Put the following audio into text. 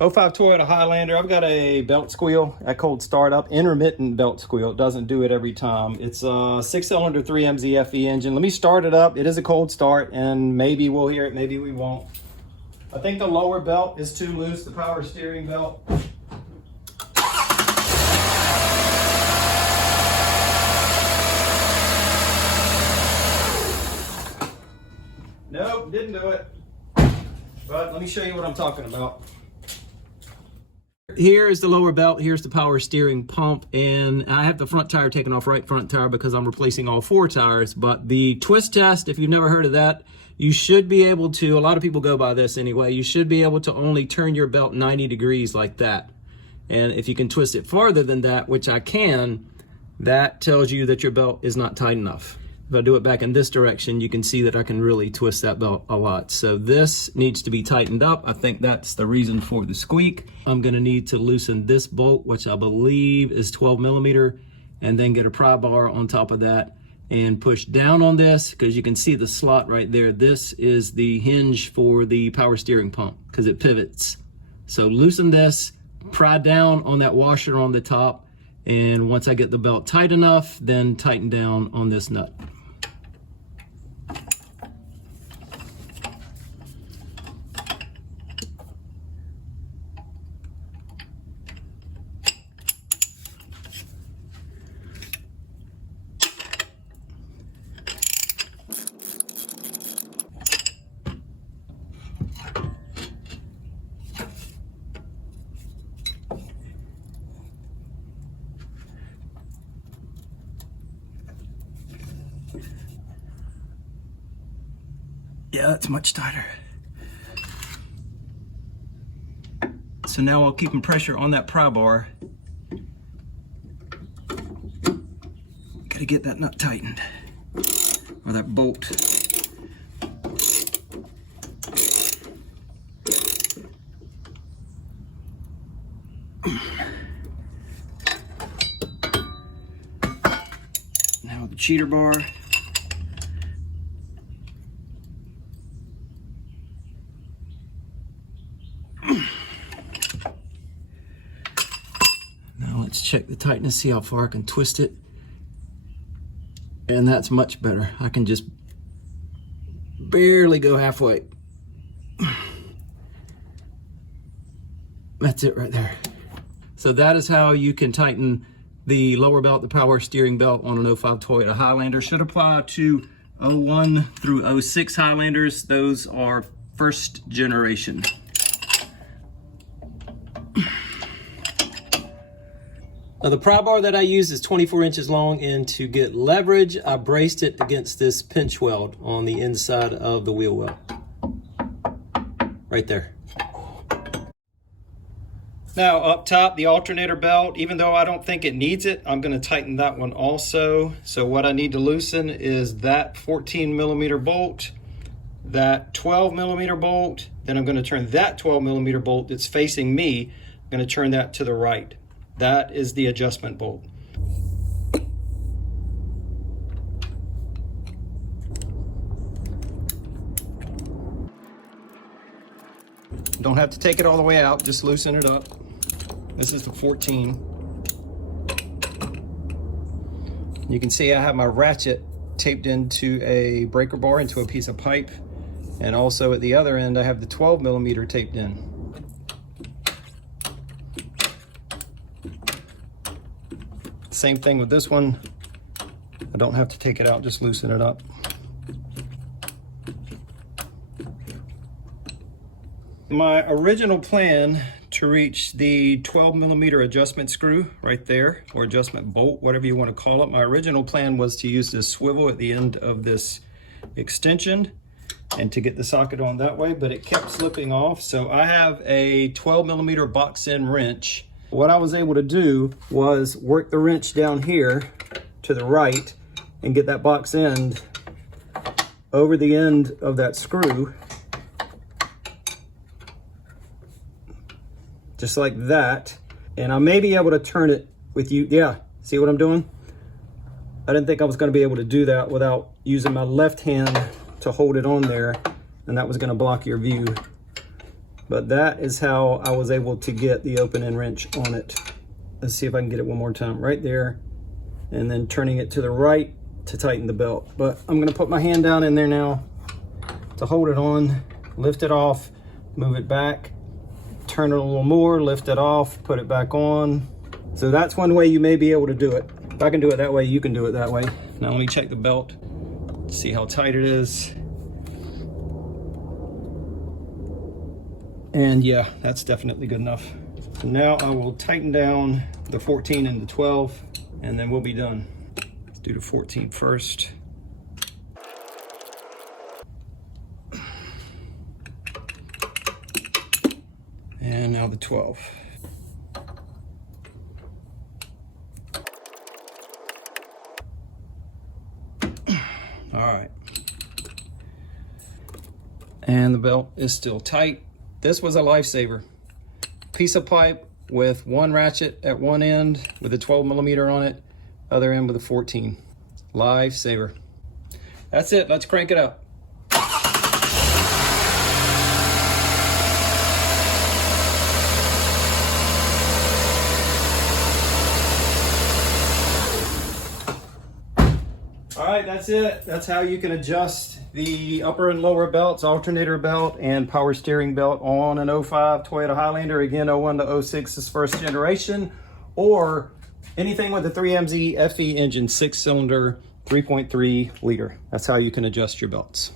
05 Toyota Highlander. I've got a belt squeal at cold startup, intermittent belt squeal. It doesn't do it every time. It's a 6-cylinder 3MZ FE engine. Let me start it up. It is a cold start, and maybe we'll hear it, maybe we won't. I think the lower belt is too loose, the power steering belt. Nope, didn't do it. But let me show you what I'm talking about. Here is the lower belt, here's the power steering pump, and I have the front tire taken off, right front tire, because I'm replacing all 4 tires. But the twist test, if you've never heard of that, you should be able to, a lot of people go by this anyway, you should be able to only turn your belt 90 degrees like that. And if you can twist it farther than that, which I can, that tells you that your belt is not tight enough. If I do it back in this direction, you can see that I can really twist that belt a lot. So this needs to be tightened up. I think that's the reason for the squeak. I'm gonna need to loosen this bolt, which I believe is 12 millimeter, and then get a pry bar on top of that and push down on this, because you can see the slot right there. This is the hinge for the power steering pump, because it pivots. So loosen this, pry down on that washer on the top, and once I get the belt tight enough, then tighten down on this nut. Yeah, that's much tighter. So now I'll keep pressure on that pry bar. Gotta get that nut tightened, or that bolt. Now the cheater bar. Now let's check the tightness, see how far I can twist it. And that's much better. I can just barely go halfway. That's it right there. So that is how you can tighten the lower belt, the power steering belt on an 05 Toyota Highlander. Should apply to 01 through 06 Highlanders. Those are first generation. Now the pry bar that I use is 24 inches long, and to get leverage, I braced it against this pinch weld on the inside of the wheel well. Right there. Now up top, the alternator belt, even though I don't think it needs it, I'm gonna tighten that one also. So what I need to loosen is that 14 millimeter bolt, that 12 millimeter bolt, then I'm gonna turn that 12 millimeter bolt that's facing me, I'm gonna turn that to the right. That is the adjustment bolt. Don't have to take it all the way out, just loosen it up. This is the 14. You can see I have my ratchet taped into a breaker bar, into a piece of pipe. And also at the other end, I have the 12 millimeter taped in. Same thing with this one. I don't have to take it out, just loosen it up. My original plan to reach the 12 millimeter adjustment screw right there, or adjustment bolt, whatever you want to call it. My original plan was to use this swivel at the end of this extension and to get the socket on that way, but it kept slipping off. So I have a 12 millimeter box end wrench. What I was able to do was work the wrench down here to the right and get that box end over the end of that screw, just like that. And I may be able to turn it with you. Yeah, see what I'm doing? I didn't think I was going to be able to do that without using my left hand to hold it on there, and that was going to block your view. But that is how I was able to get the open end wrench on it. Let's see if I can get it one more time. Right there, and then turning it to the right to tighten the belt. But I'm gonna put my hand down in there now to hold it on, lift it off, move it back, turn it a little more, lift it off, put it back on. So that's one way you may be able to do it. If I can do it that way, you can do it that way. Now let me check the belt, see how tight it is. And yeah, that's definitely good enough. So now I will tighten down the 14 and the 12, and then we'll be done. Let's do the 14 first. And now the 12. All right. And the belt is still tight. This was a lifesaver. Piece of pipe with one ratchet at one end with a 12mm on it, other end with a 14. Lifesaver. That's it, let's crank it up. All right, that's it. That's how you can adjust the upper and lower belts, alternator belt and power steering belt on an 05 Toyota Highlander. Again, 01 to 06 is first generation, or anything with a 3MZ FE engine, 6-cylinder, 3.3 liter. That's how you can adjust your belts.